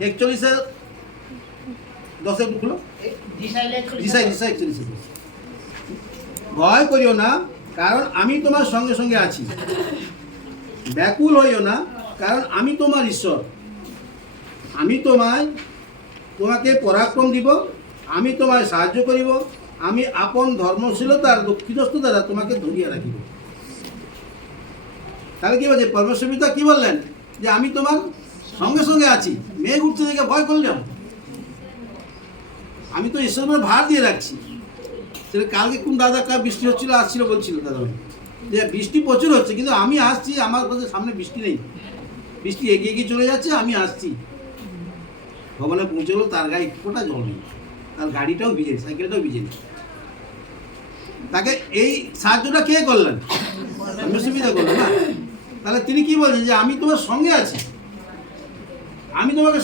41-এর 10-এর বুকগুলো দিশাই 41-এর। ভয় করিও না, কারণ আমি তোমার সঙ্গে সঙ্গে আছি। ব্যাকুল হইও না, কারণ আমি তোমার ঈশ্বর। আমি তোমাকে পরাক্রম দিব, আমি তোমায় সাহায্য করিব, আমি আপন ধর্মশীলতার দক্ষিণস্থ দ্বারা তোমাকে ধরিয়া রাখিব। তাহলে কি বলছে পরমেশ্বর পিতা? কি বললেন? যে আমি তোমার সঙ্গে সঙ্গে আছি। মেঘ উঠতে দেখে ভয় করলাম, আমি তো ঈশ্বরের ভার দিয়ে রাখছি। সেটা কালকে কোন দাদা বৃষ্টি হচ্ছিল, আসছিল, বলছিল দাদা যে বৃষ্টি প্রচুর হচ্ছে, কিন্তু আমি আসছি, আমার কাছে সামনে বৃষ্টি নেই, বৃষ্টি এগিয়ে এগিয়ে চলে যাচ্ছে, আমি আসছি। ভবনে পৌঁছে গেল, তার গায়ে ফোঁটা জল নেই, তার গাড়িটাও ভিজে, সাইকেলটাও ভিজে নেই। তাকে এই সাহায্যটা কে করলেন? সুবিধা করলেন না? তাহলে তিনি কি বলছেন? যে আমি তোমার সঙ্গে আছি, আমি তোমাকে